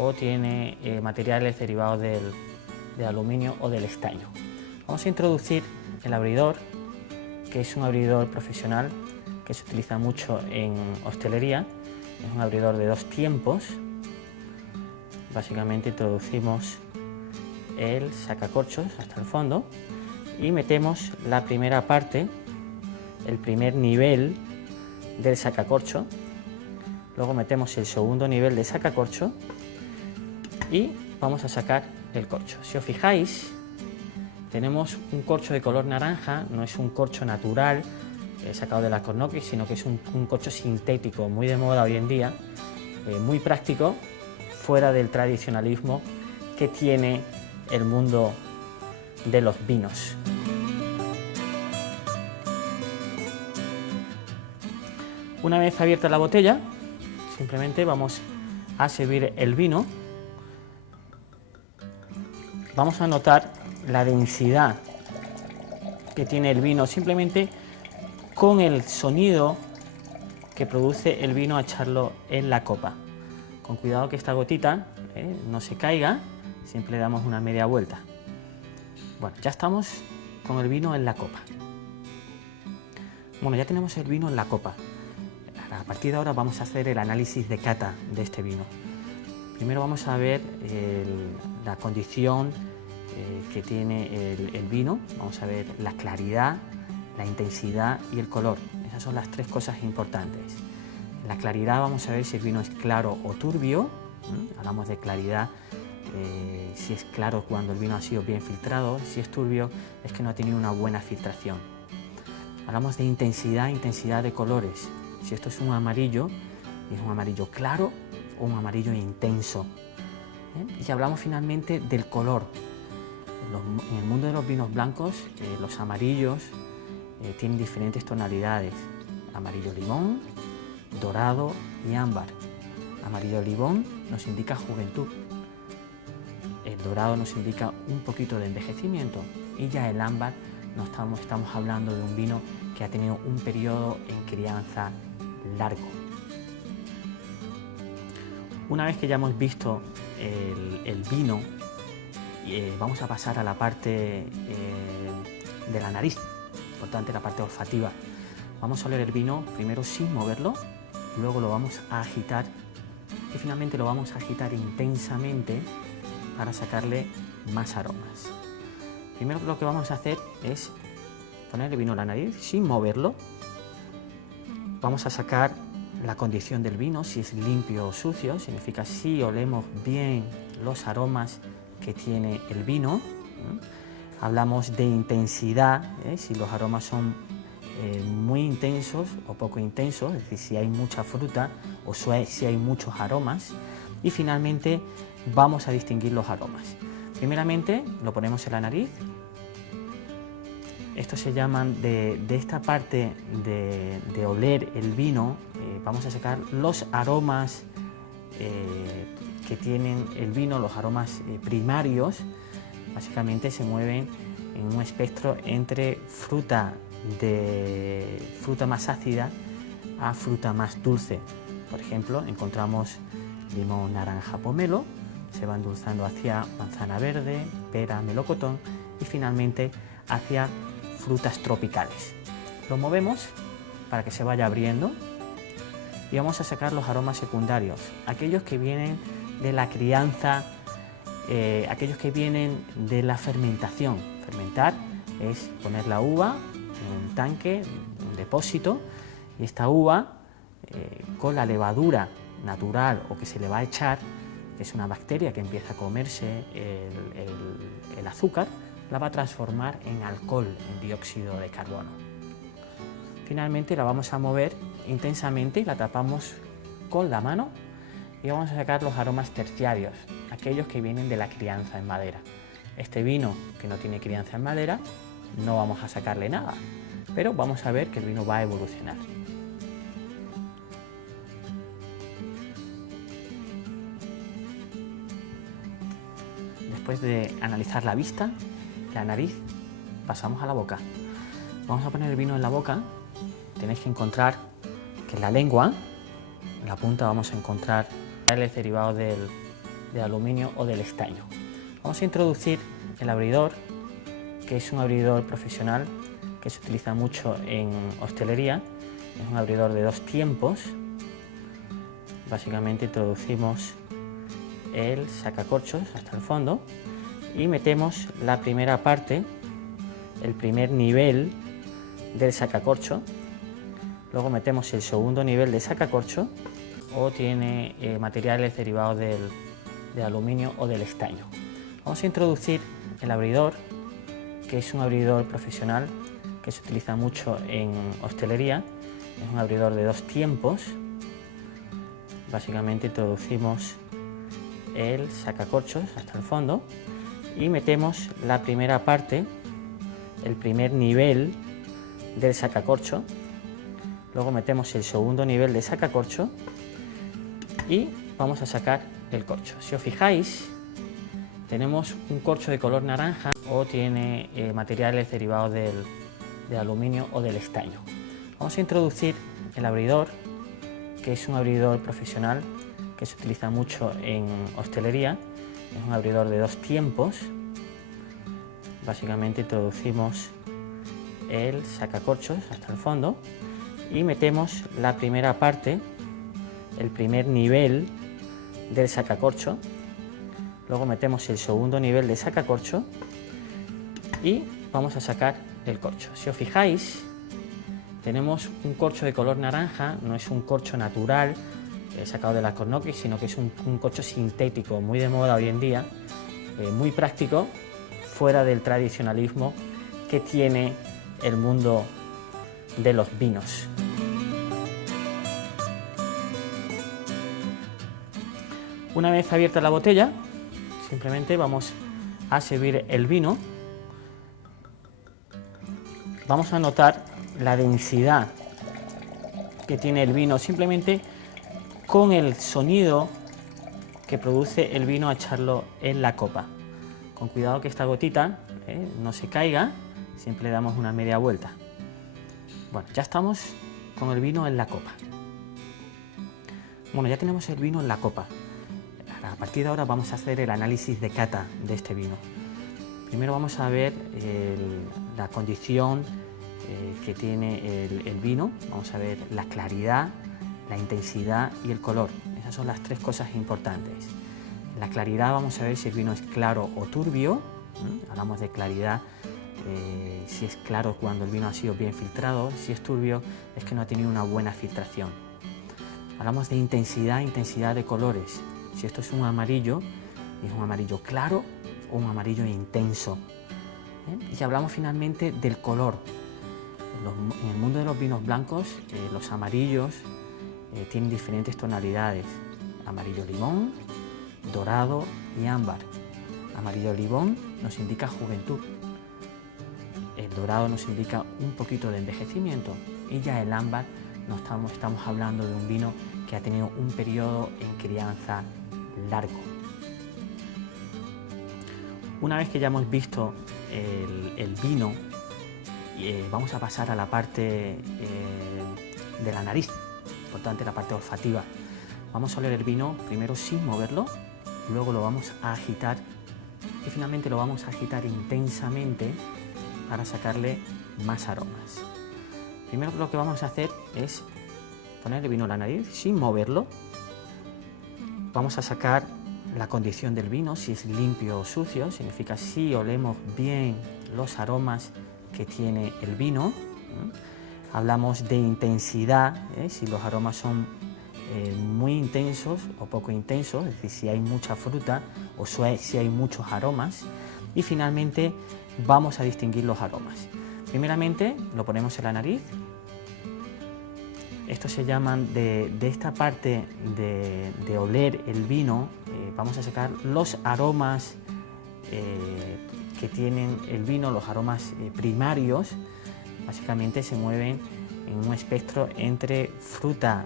o tiene materiales derivados del aluminio o del estaño. Vamos a introducir el abridor, que es un abridor profesional que se utiliza mucho en hostelería. Es un abridor de 2 tiempos. Básicamente introducimos el sacacorchos hasta el fondo y metemos la primera parte, el primer nivel del sacacorcho. Luego metemos el segundo nivel de sacacorcho y vamos a sacar el corcho. Si os fijáis, tenemos un corcho de color naranja, no es un corcho natural sacado de la Cornouaille, sino que es un corcho sintético, muy de moda hoy en día, muy práctico, fuera del tradicionalismo que tiene el mundo de los vinos. Una vez abierta la botella, simplemente vamos a servir el vino. Vamos a notar la densidad que tiene el vino simplemente con el sonido que produce el vino a echarlo en la copa. Con cuidado que esta gotita no se caiga, siempre le damos una media vuelta. Bueno, ya estamos con el vino en la copa. Bueno, ya tenemos el vino en la copa. A partir de ahora vamos a hacer el análisis de cata de este vino. Primero vamos a ver la condición que tiene el vino, vamos a ver la claridad, la intensidad y el color. Esas son las 3 cosas importantes. En la claridad vamos a ver si el vino es claro o turbio. Hablamos de claridad, si es claro cuando el vino ha sido bien filtrado, si es turbio es que no ha tenido una buena filtración. Hablamos de intensidad de colores, si esto es un amarillo, es un amarillo claro o un amarillo intenso. Y hablamos finalmente del color. En el mundo de los vinos blancos, los amarillos tienen diferentes tonalidades: amarillo limón, dorado y ámbar. Amarillo limón nos indica juventud, el dorado nos indica un poquito de envejecimiento y ya el ámbar estamos hablando de un vino que ha tenido un periodo en crianza largo. Una vez que ya hemos visto el vino, vamos a pasar a la parte de la nariz, importante la parte olfativa. Vamos a oler el vino primero sin moverlo, luego lo vamos a agitar y finalmente lo vamos a agitar intensamente para sacarle más aromas. Primero lo que vamos a hacer es poner el vino en la nariz sin moverlo. Vamos a sacar la condición del vino, si es limpio o sucio, significa si olemos bien los aromas que tiene el vino. Hablamos de intensidad, si los aromas son muy intensos o poco intensos, es decir, si hay mucha fruta o si hay muchos aromas. Y finalmente vamos a distinguir los aromas. Primeramente lo ponemos en la nariz. Estos se llaman de esta parte de oler el vino, vamos a sacar los aromas que tienen el vino, los aromas primarios. Básicamente se mueven en un espectro entre fruta más ácida a fruta más dulce. Por ejemplo, encontramos limón, naranja, pomelo, se va endulzando hacia manzana verde, pera, melocotón y finalmente hacia frutas tropicales. Lo movemos para que se vaya abriendo y vamos a sacar los aromas secundarios, aquellos que vienen de la crianza, aquellos que vienen de la fermentación. Fermentar es poner la uva en un tanque, un depósito, y esta uva con la levadura natural o que se le va a echar, que es una bacteria que empieza a comerse el azúcar, la va a transformar en alcohol, en dióxido de carbono. Finalmente la vamos a mover intensamente y la tapamos con la mano y vamos a sacar los aromas terciarios, aquellos que vienen de la crianza en madera. Este vino que no tiene crianza en madera, no vamos a sacarle nada, pero vamos a ver que el vino va a evolucionar. Después de analizar la vista, la nariz, pasamos a la boca. Vamos a poner el vino en la boca. Tenéis que encontrar que en la lengua, en la punta, vamos a encontrar materiales derivados de aluminio o del estaño. Vamos a introducir el abridor, que es un abridor profesional que se utiliza mucho en hostelería. Es un abridor de 2 tiempos. Básicamente introducimos el sacacorchos hasta el fondo y metemos la primera parte, el primer nivel del sacacorcho. Luego metemos el segundo nivel de sacacorcho, o tiene materiales derivados de aluminio o del estaño. Vamos a introducir el abridor, que es un abridor profesional que se utiliza mucho en hostelería. Es un abridor de 2 tiempos. Básicamente introducimos el sacacorchos hasta el fondo y metemos la primera parte, el primer nivel del sacacorcho. Luego metemos el segundo nivel de sacacorcho y vamos a sacar el corcho. Si os fijáis, tenemos un corcho de color naranja, o tiene materiales derivados de aluminio o del estaño. Vamos a introducir el abridor, que es un abridor profesional que se utiliza mucho en hostelería. Es un abridor de 2 tiempos. Básicamente introducimos el sacacorchos hasta el fondo y metemos la primera parte, el primer nivel del sacacorcho. Luego metemos el segundo nivel de sacacorcho y vamos a sacar el corcho. Si os fijáis, tenemos un corcho de color naranja. No es un corcho natural sacado de la Cornouaille, sino que es un corcho sintético, muy de moda hoy en día, muy práctico, fuera del tradicionalismo que tiene el mundo de los vinos. Una vez abierta la botella, simplemente vamos a servir el vino. Vamos a notar la densidad que tiene el vino simplemente con el sonido que produce el vino a echarlo en la copa. Con cuidado que esta gotita no se caiga, siempre le damos una media vuelta. Bueno, ya estamos con el vino en la copa. Bueno, ya tenemos el vino en la copa. A partir de ahora vamos a hacer el análisis de cata de este vino. Primero vamos a ver la condición que tiene el vino. Vamos a ver la claridad, la intensidad y el color. Esas son las 3 cosas importantes. La claridad, vamos a ver si el vino es claro o turbio. Hablamos de claridad, si es claro cuando el vino ha sido bien filtrado. Si es turbio, es que no ha tenido una buena filtración. Hablamos de intensidad, intensidad de colores. Si esto es un amarillo, es un amarillo claro o un amarillo intenso. Y hablamos finalmente del color. En el mundo de los vinos blancos, los amarillos tienen diferentes tonalidades: amarillo limón, dorado y ámbar. Amarillo limón nos indica juventud, el dorado nos indica un poquito de envejecimiento, y ya el ámbar estamos hablando de un vino que ha tenido un periodo en crianza largo. Una vez que ya hemos visto el vino, vamos a pasar a la parte de la nariz, importante, la parte olfativa. Vamos a oler el vino primero sin moverlo, luego lo vamos a agitar y finalmente lo vamos a agitar intensamente para sacarle más aromas. Primero lo que vamos a hacer es poner el vino en la nariz sin moverlo. Vamos a sacar la condición del vino, si es limpio o sucio, significa si olemos bien los aromas que tiene el vino. Hablamos de intensidad, si los aromas son muy intensos o poco intensos, es decir, si hay mucha fruta o si hay muchos aromas. Y finalmente vamos a distinguir los aromas. Primeramente lo ponemos en la nariz. Estos se llaman, de esta parte de oler el vino, vamos a sacar los aromas que tienen el vino, los aromas primarios. Básicamente se mueven en un espectro entre fruta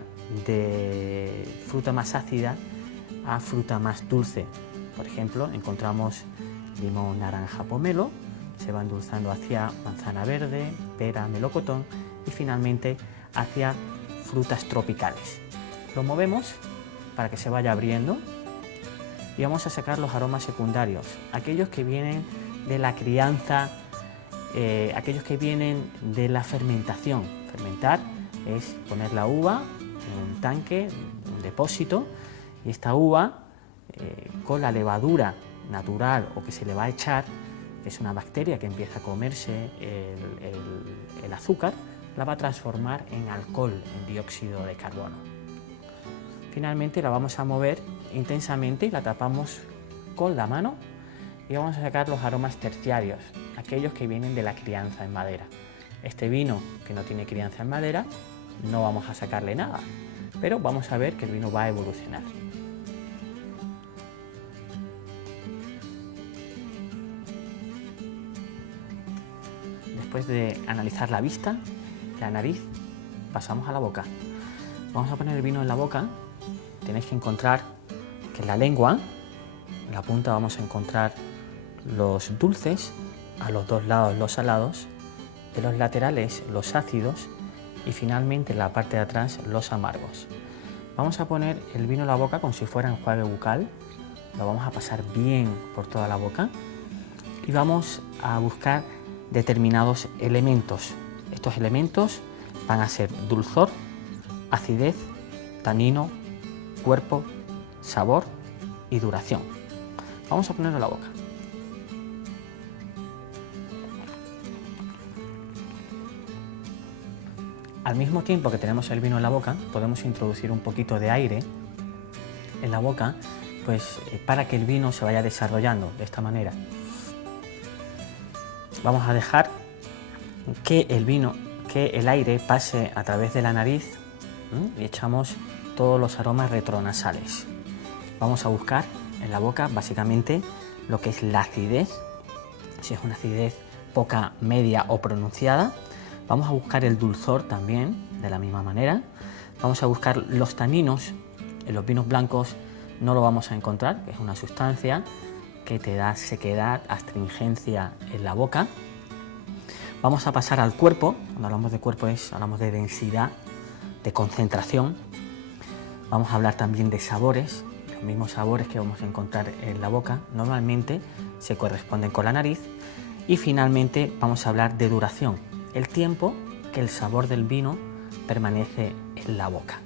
más ácida a fruta más dulce. Por ejemplo, encontramos limón, naranja, pomelo, se va endulzando hacia manzana verde, pera, melocotón y finalmente hacia frutas tropicales. Lo movemos para que se vaya abriendo. y vamos a sacar los aromas secundarios, aquellos que vienen de la crianza, aquellos que vienen de la fermentación. Fermentar es poner la uva en un tanque, un depósito, y esta uva con la levadura natural o que se le va a echar, que es una bacteria que empieza a comerse el azúcar, la va a transformar en alcohol, en dióxido de carbono. Finalmente la vamos a mover intensamente y la tapamos con la mano y vamos a sacar los aromas terciarios, aquellos que vienen de la crianza en madera. Este vino que no tiene crianza en madera no vamos a sacarle nada, pero vamos a ver que el vino va a evolucionar. Después de analizar la vista, la nariz, pasamos a la boca. Vamos a poner el vino en la boca. Tenéis que encontrar que en la lengua, en la punta vamos a encontrar los dulces, a los dos lados los salados, en los laterales los ácidos y finalmente en la parte de atrás los amargos. Vamos a poner el vino en la boca como si fuera enjuague bucal, lo vamos a pasar bien por toda la boca y vamos a buscar determinados elementos. Estos elementos van a ser dulzor, acidez, tanino, cuerpo, sabor y duración. Vamos a ponerlo en la boca. Al mismo tiempo que tenemos el vino en la boca, podemos introducir un poquito de aire en la boca, pues para que el vino se vaya desarrollando de esta manera. Vamos a dejar que el aire pase a través de la nariz y echamos todos los aromas retronasales. Vamos a buscar en la boca básicamente lo que es la acidez, si es una acidez poca, media o pronunciada. Vamos a buscar el dulzor también, de la misma manera. Vamos a buscar los taninos. En los vinos blancos no lo vamos a encontrar, que es una sustancia que te da sequedad, astringencia en la boca. Vamos a pasar al cuerpo. Cuando hablamos de cuerpo hablamos de densidad, de concentración. Vamos a hablar también de sabores. Los mismos sabores que vamos a encontrar en la boca normalmente se corresponden con la nariz. Y finalmente vamos a hablar de duración, el tiempo que el sabor del vino permanece en la boca.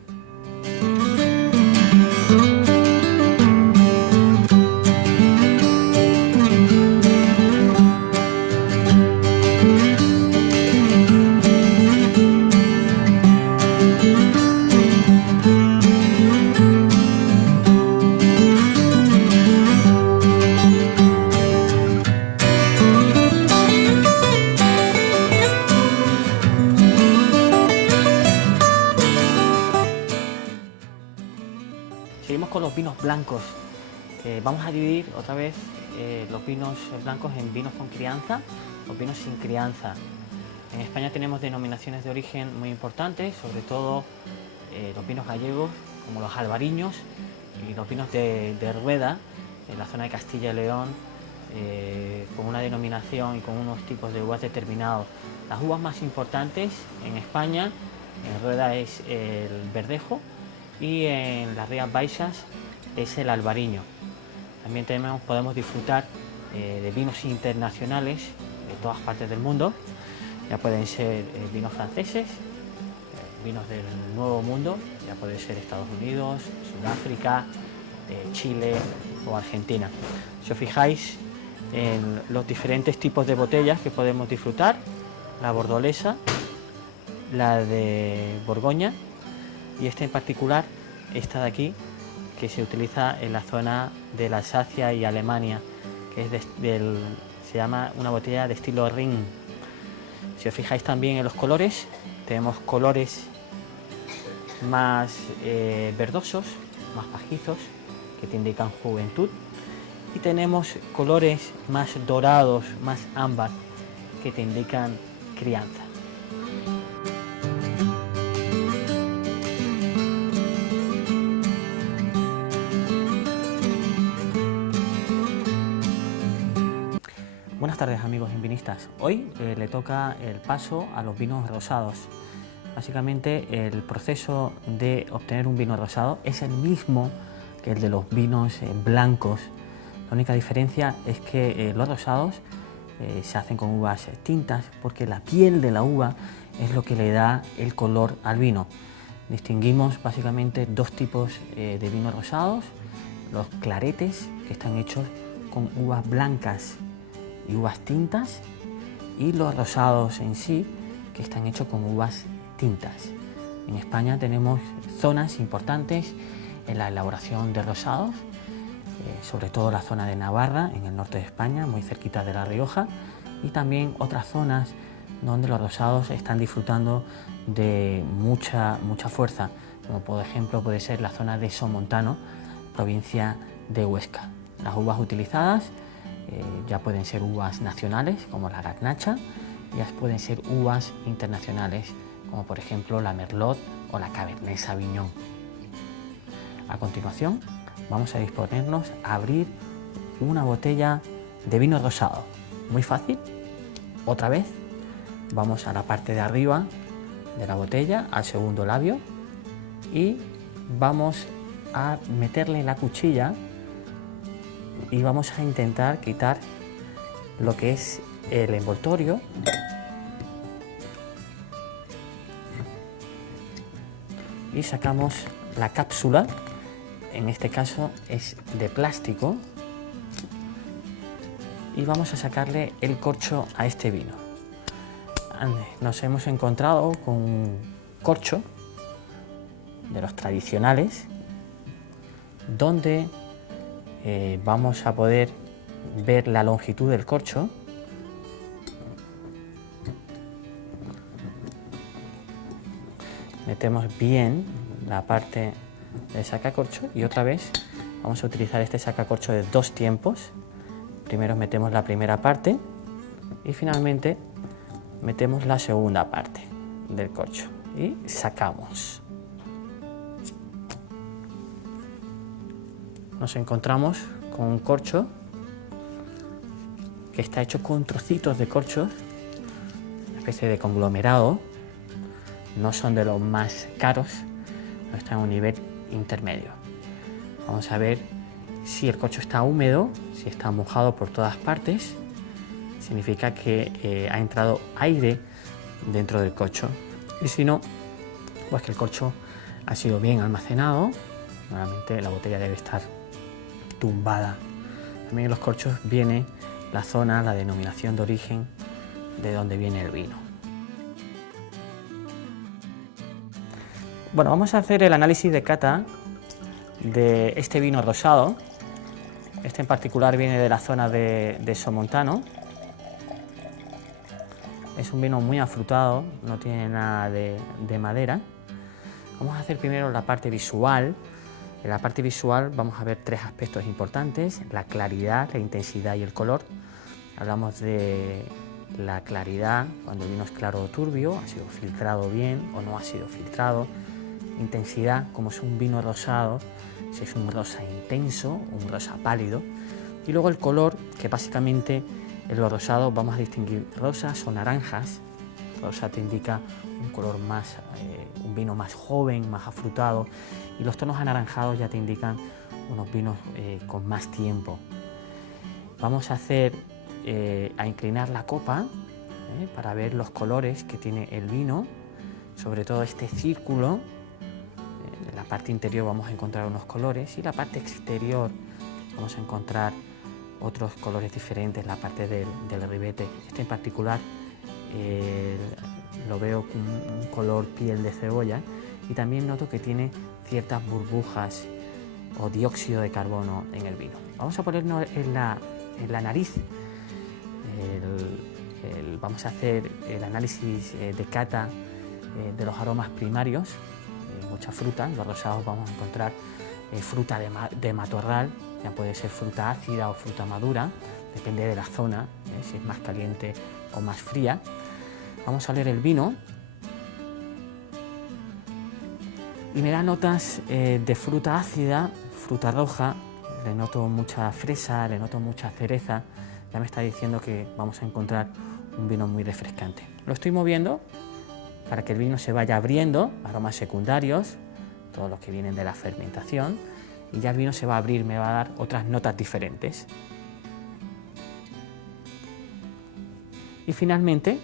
Seguimos con los vinos blancos. Vamos a dividir otra vez los vinos blancos en vinos con crianza, los vinos sin crianza. En España tenemos denominaciones de origen muy importantes, sobre todo los vinos gallegos, como los albariños, y los vinos de Rueda, en la zona de Castilla y León, con una denominación y con unos tipos de uvas determinados. Las uvas más importantes en España, en Rueda, es el verdejo, y en las Rías Baixas es el albariño. También podemos disfrutar de vinos internacionales de todas partes del mundo. Ya pueden ser vinos franceses, vinos del Nuevo Mundo, ya puede ser Estados Unidos, Sudáfrica, Chile o Argentina. Si os fijáis en los diferentes tipos de botellas que podemos disfrutar, la bordolesa, la de Borgoña, y esta en particular, esta de aquí, que se utiliza en la zona de la Alsacia y Alemania, que es se llama una botella de estilo Ring. Si os fijáis también en los colores, tenemos colores más verdosos, más pajizos, que te indican juventud, y tenemos colores más dorados, más ámbar, que te indican crianza. Buenas tardes, amigos envinistas. Hoy le toca el paso a los vinos rosados. Básicamente el proceso de obtener un vino rosado es el mismo que que el de los vinos blancos. La única diferencia es que los rosados se hacen con uvas tintas, porque la piel de la uva es lo que le da el color al vino. Distinguimos básicamente dos tipos de vinos rosados: los claretes, que están hechos con uvas blancas y uvas tintas, y los rosados en sí, que están hechos con uvas tintas. En España tenemos zonas importantes en la elaboración de rosados, sobre todo la zona de Navarra, en el norte de España, muy cerquita de La Rioja, y también otras zonas donde los rosados están disfrutando de mucha fuerza, como por ejemplo puede ser la zona de Somontano, provincia de Huesca. Las uvas utilizadas ya pueden ser uvas nacionales, como la Garnacha, ya pueden ser uvas internacionales, como por ejemplo la Merlot o la Cabernet Sauvignon. A continuación, vamos a disponernos a abrir una botella de vino rosado. Muy fácil. Otra vez, vamos a la parte de arriba de la botella, al segundo labio, y vamos a meterle la cuchilla y vamos a intentar quitar lo que es el envoltorio. Y sacamos la cápsula, en este caso es de plástico, y vamos a sacarle el corcho a este vino. Nos hemos encontrado con un corcho de los tradicionales, donde vamos a poder ver la longitud del corcho. Metemos bien la parte del sacacorcho y otra vez vamos a utilizar este sacacorcho de dos tiempos. Primero metemos la primera parte y finalmente metemos la segunda parte del corcho y sacamos. Nos encontramos con un corcho que está hecho con trocitos de corchos, una especie de conglomerado. No son de los más caros, está en un nivel intermedio. Vamos a ver si el corcho está húmedo, si está mojado por todas partes. Significa que ha entrado aire dentro del corcho, y si no, pues que el corcho ha sido bien almacenado. Normalmente la botella debe estar tumbada. También en los corchos viene la zona, la denominación de origen de donde viene el vino. Bueno, vamos a hacer el análisis de cata de este vino rosado. Este en particular viene de la zona de Somontano. Es un vino muy afrutado, no tiene nada de madera. Vamos a hacer primero la parte visual. En la parte visual vamos a ver tres aspectos importantes: la claridad, la intensidad y el color. Hablamos de la claridad, cuando el vino es claro o turbio, ha sido filtrado bien o no ha sido filtrado. Intensidad, como es un vino rosado, si es un rosa intenso o un rosa pálido. Y luego el color, que básicamente en los rosados vamos a distinguir rosas o naranjas. Rosa te indica un color más, un vino más joven, más afrutado, y los tonos anaranjados ya te indican unos vinos con más tiempo. Vamos a hacer, a inclinar la copa para ver los colores que tiene el vino, sobre todo este círculo. En la parte interior vamos a encontrar unos colores y la parte exterior vamos a encontrar otros colores diferentes, la parte del ribete. Este en particular lo veo con un color piel de cebolla, y también noto que tiene ciertas burbujas o dióxido de carbono en el vino. Vamos a ponernos en la nariz. Vamos a hacer el análisis de cata de los aromas primarios. Mucha fruta. En los rosados vamos a encontrar fruta de matorral, ya puede ser fruta ácida o fruta madura, depende de la zona, si es más caliente o más fría. Vamos a oler el vino y me da notas de fruta ácida, fruta roja, le noto mucha fresa, le noto mucha cereza. Ya me está diciendo que vamos a encontrar un vino muy refrescante. Lo estoy moviendo para que el vino se vaya abriendo, aromas secundarios, todos los que vienen de la fermentación, y ya el vino se va a abrir, me va a dar otras notas diferentes. Y finalmente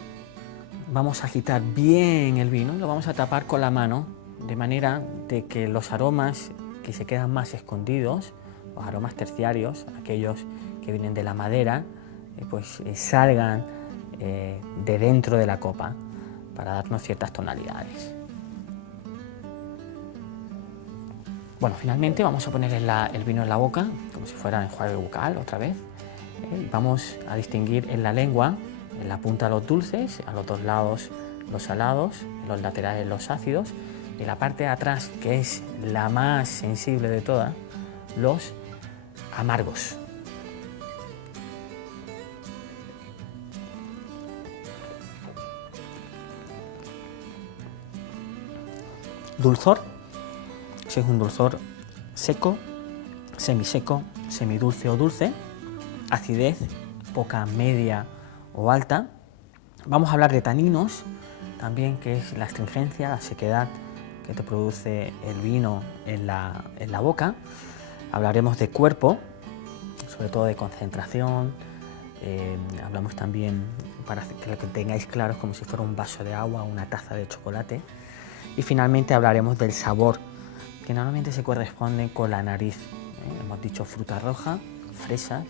vamos a agitar bien el vino, lo vamos a tapar con la mano, de manera de que los aromas que se quedan más escondidos, los aromas terciarios, aquellos que vienen de la madera, salgan de dentro de la copa para darnos ciertas tonalidades. Bueno, finalmente vamos a poner el vino en la boca, como si fuera enjuague bucal otra vez. Vamos a distinguir en la lengua, en la punta los dulces, a los dos lados los salados, en los laterales los ácidos, y en la parte de atrás, que es la más sensible de todas, los amargos. Dulzor, ese es un dulzor seco, semiseco, semidulce o dulce. Acidez, poca, media o alta. Vamos a hablar de taninos, también, que es la astringencia, la sequedad que te produce el vino en la boca. Hablaremos de cuerpo, sobre todo de concentración. Hablamos también, para que lo que tengáis claro, es como si fuera un vaso de agua o una taza de chocolate. Y finalmente hablaremos del sabor, que normalmente se corresponde con la nariz. Hemos dicho fruta roja, fresas,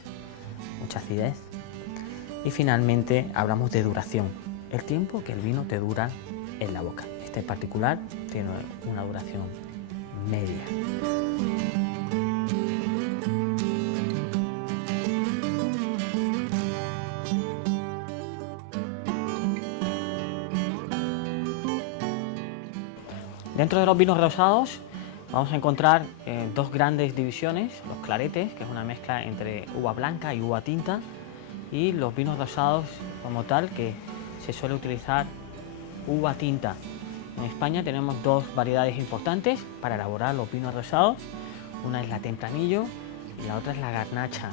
mucha acidez. Y finalmente hablamos de duración, el tiempo que el vino te dura en la boca. Este en particular tiene una duración media. Dentro de los vinos rosados vamos a encontrar dos grandes divisiones: los claretes, que es una mezcla entre uva blanca y uva tinta, y los vinos rosados como tal, que se suele utilizar uva tinta. En España tenemos dos variedades importantes para elaborar los vinos rosados. Una es la Tempranillo y la otra es la Garnacha.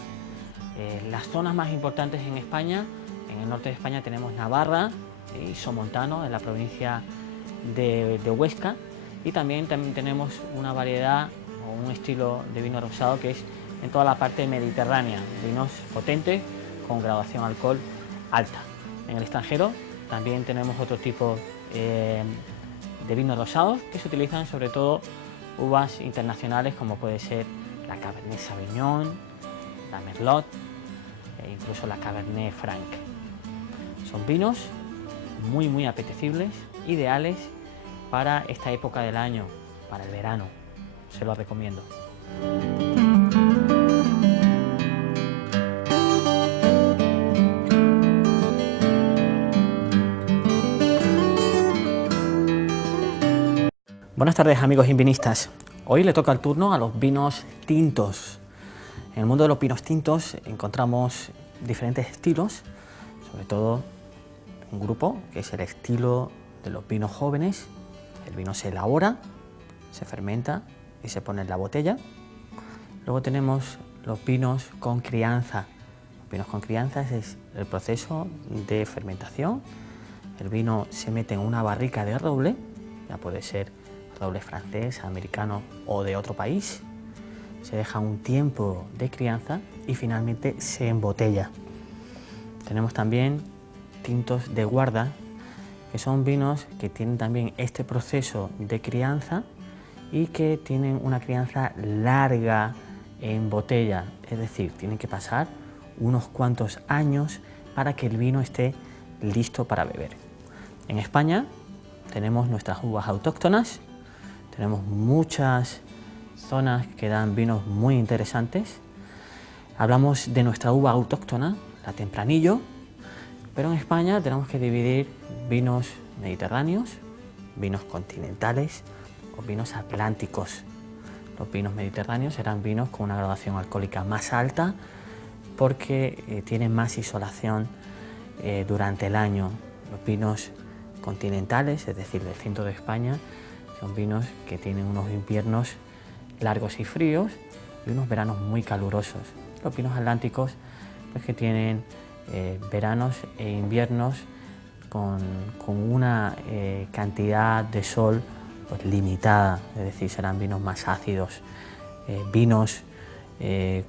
Las zonas más importantes en España, en el norte de España tenemos Navarra y Somontano, en la provincia de Huesca, y también tenemos una variedad o un estilo de vino rosado que es en toda la parte mediterránea, vinos potentes con graduación alcohol alta. En el extranjero también tenemos otro tipo de vinos rosados que se utilizan sobre todo uvas internacionales, como puede ser la Cabernet Sauvignon, la Merlot e incluso la Cabernet Franc. Son vinos muy apetecibles, ideales para esta época del año, para el verano. Se los recomiendo. Buenas tardes, amigos invinistas. Hoy le toca el turno a los vinos tintos. En el mundo de los vinos tintos encontramos diferentes estilos, sobre todo un grupo que es el estilo de los vinos jóvenes. El vino se elabora, se fermenta y se pone en la botella. Luego tenemos los vinos con crianza. Los vinos con crianza es el proceso de fermentación. El vino se mete en una barrica de roble, ya puede ser roble francés, americano o de otro país. Se deja un tiempo de crianza y finalmente se embotella. Tenemos también tintos de guarda, que son vinos que tienen también este proceso de crianza y que tienen una crianza larga en botella, es decir, tienen que pasar unos cuantos años para que el vino esté listo para beber. En España tenemos nuestras uvas autóctonas, tenemos muchas zonas que dan vinos muy interesantes. Hablamos de nuestra uva autóctona, la Tempranillo, pero en España tenemos que dividir vinos mediterráneos, vinos continentales o vinos atlánticos. Los vinos mediterráneos serán vinos con una graduación alcohólica más alta porque tienen más isolación durante el año. Los vinos continentales, es decir, del centro de España, son vinos que tienen unos inviernos largos y fríos y unos veranos muy calurosos. Los vinos atlánticos, pues, que tienen veranos e inviernos con una cantidad de sol pues limitada, es decir, serán vinos más ácidos, vinos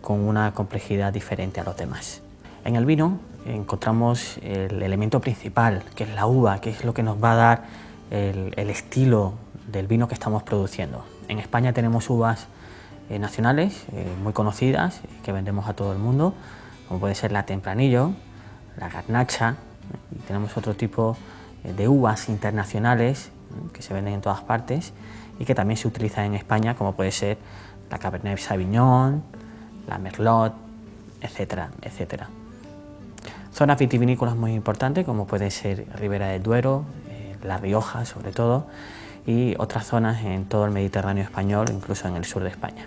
con una complejidad diferente a los demás. En el vino encontramos el elemento principal, que es la uva, que es lo que nos va a dar el estilo del vino que estamos produciendo. En España tenemos uvas nacionales muy conocidas que vendemos a todo el mundo, como puede ser la Tempranillo, la Garnacha, y tenemos otro tipo de uvas internacionales que se venden en todas partes y que también se utilizan en España, como puede ser la Cabernet Sauvignon, la Merlot, etcétera, etcétera. Zonas vitivinícolas muy importantes, como puede ser Ribera del Duero, La Rioja sobre todo, y otras zonas en todo el Mediterráneo español, incluso en el sur de España.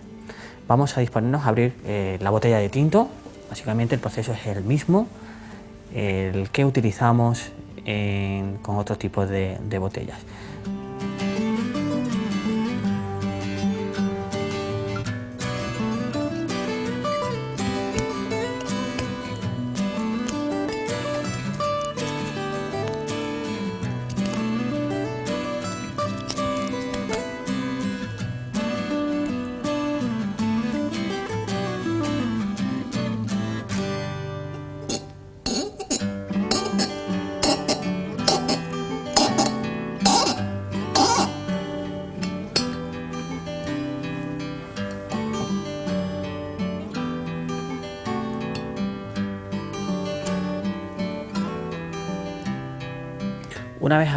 Vamos a disponernos a abrir la botella de tinto. Básicamente el proceso es el mismo, el que utilizamos con otros tipos de botellas. Una vez